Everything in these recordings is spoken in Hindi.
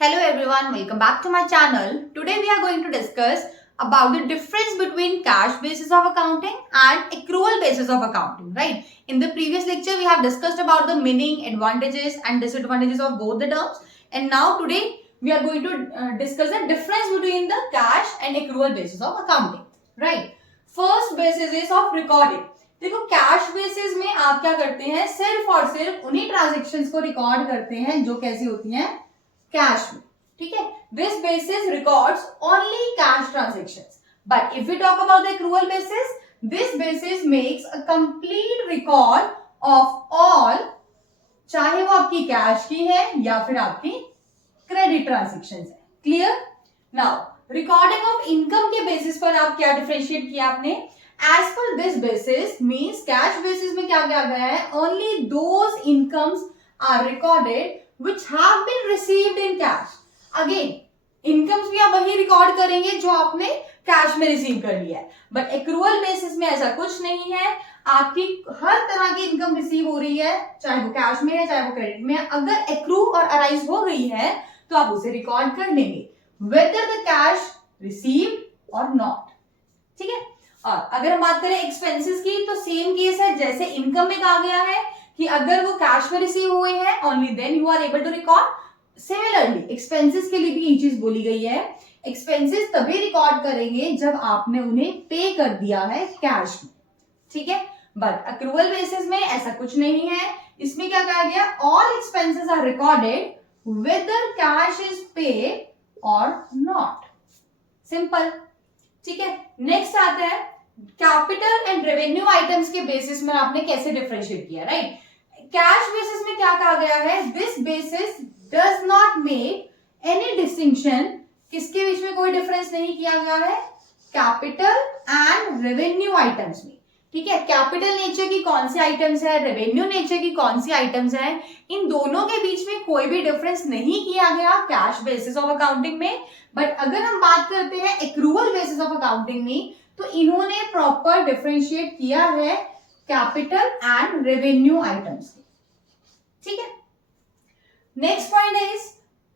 Hello everyone, welcome back to my channel. Today we are going to discuss about the difference between cash basis of accounting and accrual basis of accounting, right? In the previous lecture we have discussed about the meaning, advantages and disadvantages of both the terms, and now today we are going to discuss the difference between the cash and accrual basis of accounting, right? First basis is of recording. देखो कैश बेसिस में आप क्या करते हैं, सिर्फ और सिर्फ उन्हीं ट्रांजेक्शन्स को रिकॉर्ड करते हैं जो कैसी होती हैं, कैश में. ठीक है, this basis records only cash transactions. But if we talk about the accrual basis, this basis makes a complete record of all, चाहे वो आपकी कैश की है या फिर आपकी क्रेडिट ट्रांजेक्शंस है. Clear? Now recording of income के बेसिस पर आप क्या डिफरेंशिएट किया आपने? As per this basis means cash basis में क्या किया गया है, only those incomes are recorded which have been received in cash. Again, incomes भी आप वही रिकॉर्ड करेंगे जो आपने कैश में रिसीव कर लिया है. बट एक्रूअल बेसिस में ऐसा कुछ नहीं है. आपकी हर तरह की इनकम रिसीव हो रही है, चाहे वो कैश में है चाहे वो क्रेडिट में है. अगर एक्रू और अराइज हो गई है तो आप उसे रिकॉर्ड कर लेंगे, वेदर द कैश रिसीव्ड और नॉट. ठीक है. और अगर हम बात करें एक्सपेंसेस की, तो सेम केस है जैसे इनकम में कहा गया है कि अगर वो कैश में रिसीव हुए हैं only then you are able to record. Similarly expenses के लिए भी यही चीज बोली गई है. एक्सपेंसेस तभी रिकॉर्ड करेंगे जब आपने उन्हें पे कर दिया है कैश में. ठीक है. बट अक्रूवल बेसिस में ऐसा कुछ नहीं है. इसमें क्या कहा गया, all expenses are recorded whether cash is pay और नॉट. सिंपल. ठीक है. नेक्स्ट आता है कैपिटल एंड रेवेन्यू आइटम्स के बेसिस में आपने कैसे डिफरेंशिएट किया, राइट? कैश बेसिस में क्या कहा गया है, this basis does not make any distinction. किसके बीच में कोई डिफरेंस नहीं किया गया है, कैपिटल एंड रेवेन्यू आइटम्स में. ठीक है. कैपिटल नेचर की कौन सी आइटम्स है, रेवेन्यू नेचर की कौन सी आइटम्स है, इन दोनों के बीच में कोई भी डिफरेंस नहीं किया गया कैश बेसिस ऑफ अकाउंटिंग में. बट अगर हम बात करते हैं एक्रूअल बेसिस ऑफ अकाउंटिंग में, तो इन्होंने प्रॉपर डिफरेंशिएट किया है कैपिटल एंड रेवेन्यू आइटम्स. ठीक है. Next point is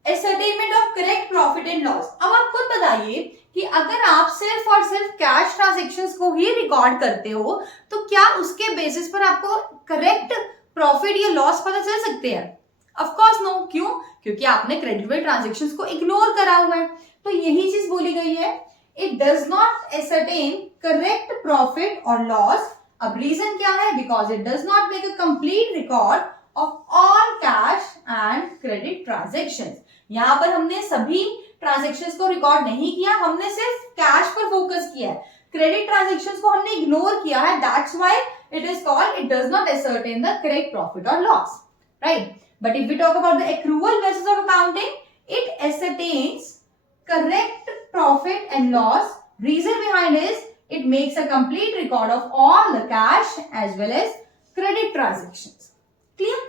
ascertainment of correct profit and loss. अब आप खुद बताइए कि अगर आप सिर्फ और सिर्फ कैश ट्रांजैक्शंस को ही रिकॉर्ड करते हो तो क्या उसके बेसिस पर आपको करेक्ट प्रॉफिट या लॉस पता चल सकते हैं? Of course no. क्यों? क्योंकि आपने क्रेडिटेबल ट्रांजैक्शंस को इग्नोर करा हुआ है. तो यही चीज बोली गई है, it does not ascertain correct profit और लॉस. अब रीजन क्या है? Because it does not make a complete record of all cash and credit transactions. यहां पर हमने सभी ट्रांजेक्शन्स को रिकॉर्ड नहीं किया, हमने सिर्फ कैश पर फोकस किया है. क्रेडिट ट्रांजेक्शन्स को हमने इग्नोर किया है. That's why it is called it does not ascertain the correct profit or loss, right? But if we talk about the accrual basis of accounting, it ascertains correct profit and loss. Reason behind is it makes a complete record of all the cash as well as credit transactions. Clear?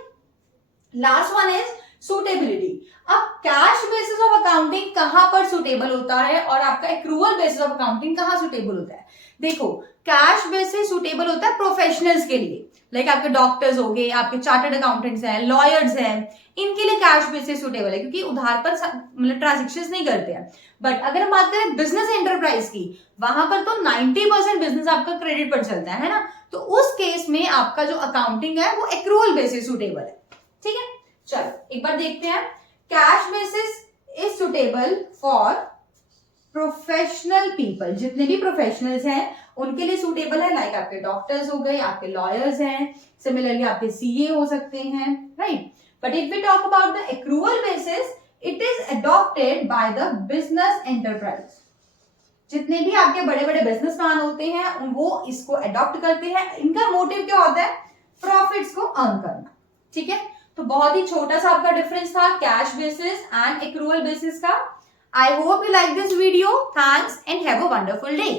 Last one is suitability. अब कैश बेसिस ऑफ अकाउंटिंग कहां पर सुटेबल होता है और आपका एक्रूअल बेसिस ऑफ अकाउंटिंग कहां सुटेबल होता है? देखो, कैश बेसिस सुटेबल होता है प्रोफेशनल्स के लिए, लाइक आपके डॉक्टर्स हो गए, आपके चार्टर्ड अकाउंटेंट्स हैं, लॉयर्स हैं, इनके लिए कैश बेसिस सुटेबल है क्योंकि उधार पर मतलब ट्रांजेक्शंस नहीं करते हैं. बट अगर हम बात करें बिजनेस एंटरप्राइज की, वहां पर तो 90% बिजनेस आपका क्रेडिट पर चलता है ना. तो उस केस में आपका जो अकाउंटिंग है वो एक्रूअल बेसिस सुटेबल है. ठीक है. चलो एक बार देखते हैं. Cash basis is suitable for professional people. जितने भी प्रोफेशनल्स हैं उनके लिए सुटेबल है, लाइक आपके डॉक्टर्स हो गए, आपके लॉयर्स हैं, सिमिलरली आपके सीए हो सकते हैं, right? But if we talk about the accrual basis, it is adopted by the business enterprise. जितने भी आपके बड़े बड़े बिजनेसमैन होते हैं वो इसको अडॉप्ट करते हैं. इनका मोटिव क्या होता है? प्रॉफिट्स को अर्न करना. ठीक है. तो बहुत ही छोटा सा आपका डिफरेंस था cash basis and accrual basis का. I hope you like this video. Thanks and have a wonderful day.